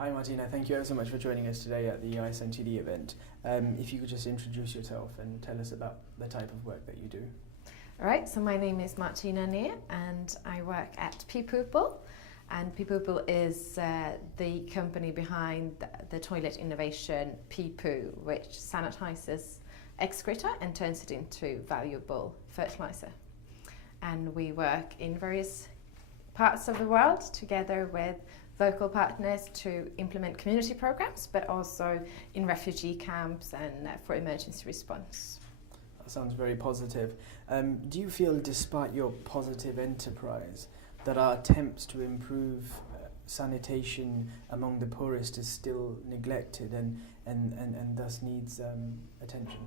Hi Martina, thank you ever so much for joining us today at the ISNTD event. If you could just introduce yourself and tell us about the type of work that you do. Alright, so my name is Martina Nee and I work at People. And People is the company behind the toilet innovation Pee-Poo, which sanitizes excreta and turns it into valuable fertilizer. And we work in various parts of the world together with local partners to implement community programs, but also in refugee camps and for emergency response. That sounds very positive. Do you feel, despite your positive enterprise, that our attempts to improve sanitation among the poorest is still neglected and thus needs attention?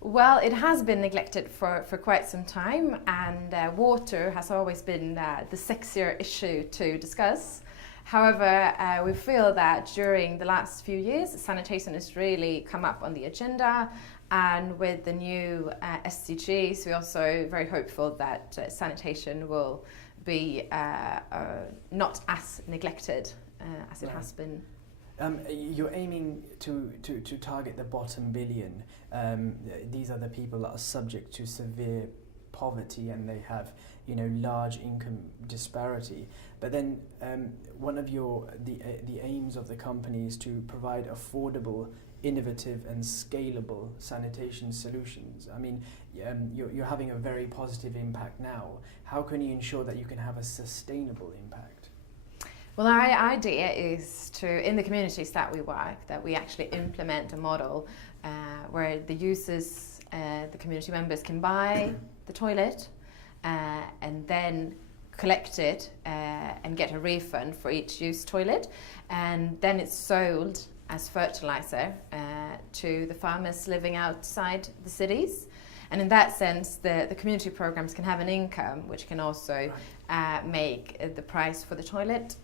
Well, it has been neglected for quite some time, and water has always been the sexier issue to discuss. However, we feel that during the last few years, sanitation has really come up on the agenda, and with the new SDGs, we're also very hopeful that sanitation will be not as neglected as it has been. You're aiming to target the bottom billion. These are the people that are subject to severe poverty and they have, large income disparity. But then one of the aims of the company is to provide affordable, innovative and scalable sanitation solutions. I mean, you're having a very positive impact now. How can you ensure that you can have a sustainable impact? Well, our idea is in the communities that we work, that we actually implement a model where the users, the community members can buy the toilet and then collect it and get a refund for each used toilet, and then it's sold as fertilizer to the farmers living outside the cities. And in that sense, the community programs can have an income, which can also make the price for the toilet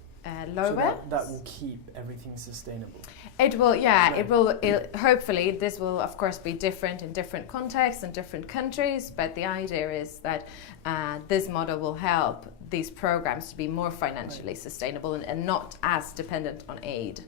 lower. So that will keep everything sustainable. It will, yeah. Right. Hopefully, this will of course be different in different contexts and different countries. But the idea is that this model will help these programs to be more financially sustainable and not as dependent on aid.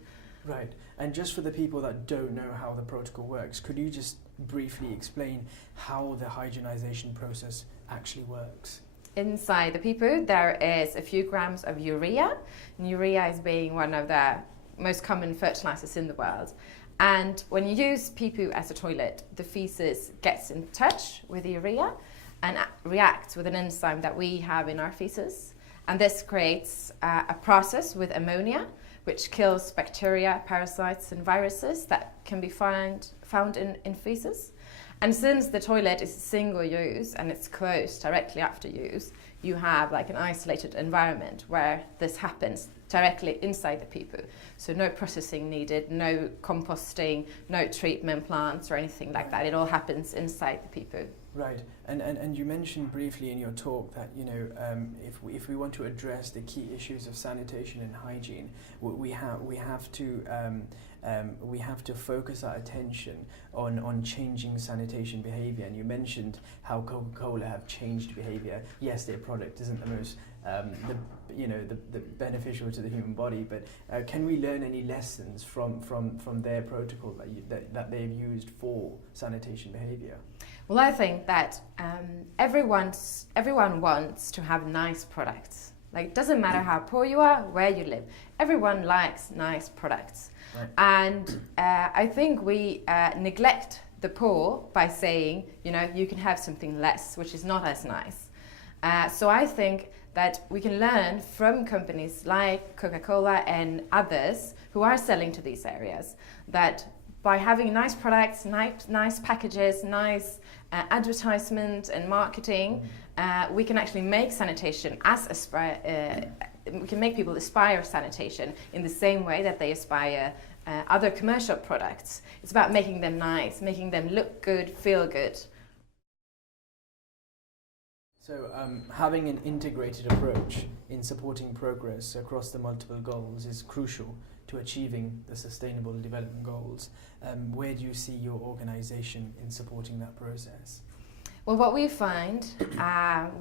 Right. And just for the people that don't know how the protocol works, could you just briefly explain how the hygienization process actually works? Inside the Pee-Poo, there is a few grams of urea. And urea is being one of the most common fertilizers in the world. And when you use Pee-Poo as a toilet, the feces gets in touch with the urea and reacts with an enzyme that we have in our feces. And this creates a process with ammonia, which kills bacteria, parasites and viruses that can be found in feces. And since the toilet is single use and it's closed directly after use, you have like an isolated environment where this happens directly inside the Pee-Poo. So no processing needed, no composting, no treatment plants or anything like that. It all happens inside the Pee-Poo. Right, and you mentioned briefly in your talk that if we want to address the key issues of sanitation and hygiene, we have to focus our attention on changing sanitation behaviour. And you mentioned how Coca-Cola have changed behaviour. Yes, their product isn't the most the beneficial to the human body, but can we learn any lessons from their protocol that they've used for sanitation behaviour? Well, I think that everyone wants to have nice products. Like, it doesn't matter how poor you are, where you live. Everyone likes nice products. Right. And I think we neglect the poor by saying, you can have something less, which is not as nice. So I think that we can learn from companies like Coca-Cola and others who are selling to these areas, that by having nice products, nice packages, nice advertisement and marketing, we can actually make sanitation we can make people aspire sanitation in the same way that they aspire other commercial products. It's about making them nice, making them look good, feel good. So having an integrated approach in supporting progress across the multiple goals is crucial to achieving the Sustainable Development Goals. Where do you see your organisation in supporting that process? Well, what we find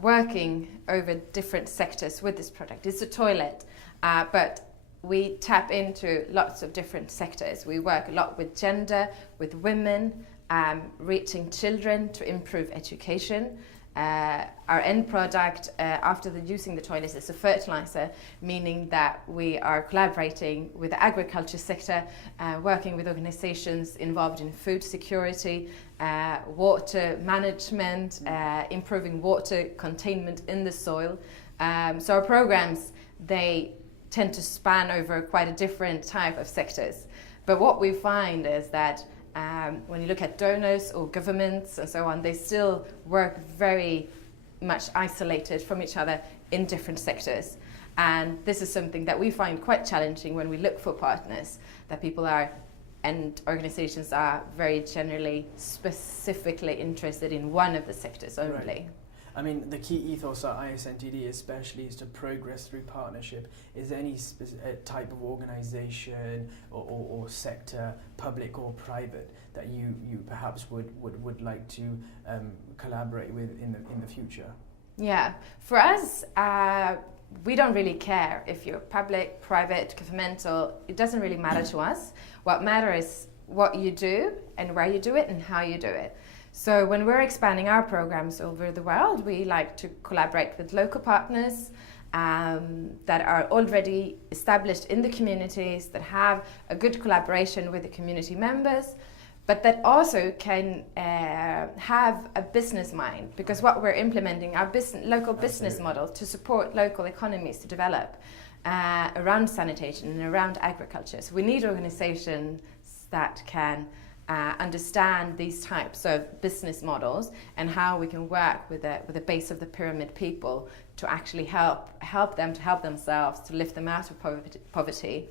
working over different sectors with this project is the toilet, but we tap into lots of different sectors. We work a lot with gender, with women, reaching children to improve education. Our end product after using the toilets is a fertilizer, meaning that we are collaborating with the agriculture sector, working with organizations involved in food security, water management, improving water containment in the soil. So our programs, they tend to span over quite a different type of sectors. But what we find is that when you look at donors or governments and so on, they still work very much isolated from each other in different sectors. And this is something that we find quite challenging when we look for partners, that people are and organizations are very generally specifically interested in one of the sectors only. Right. I mean, the key ethos at ISNTD especially is to progress through partnership. Is there any type of organization or sector, public or private, that you perhaps would like to collaborate with in the future? Yeah, for us, we don't really care if you're public, private, governmental. It doesn't really matter to us. What matters is what you do and where you do it and how you do it. So when we're expanding our programs over the world, we like to collaborate with local partners that are already established in the communities, that have a good collaboration with the community members, but that also can have a business mind, because what we're implementing, our local business model to support local economies to develop around sanitation and around agriculture. So we need organizations that can understand these types of business models and how we can work with the base of the pyramid people to actually help them to help themselves, to lift them out of poverty.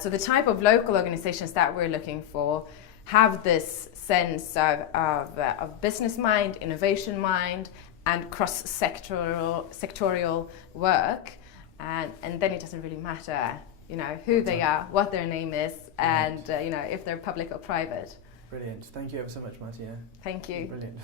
So the type of local organizations that we're looking for have this sense of business mind, innovation mind, and cross-sectorial work, and then it doesn't really matter, who they are, what their name is, and if they're public or private. Brilliant. Thank you ever so much, Martina. Thank you. Brilliant.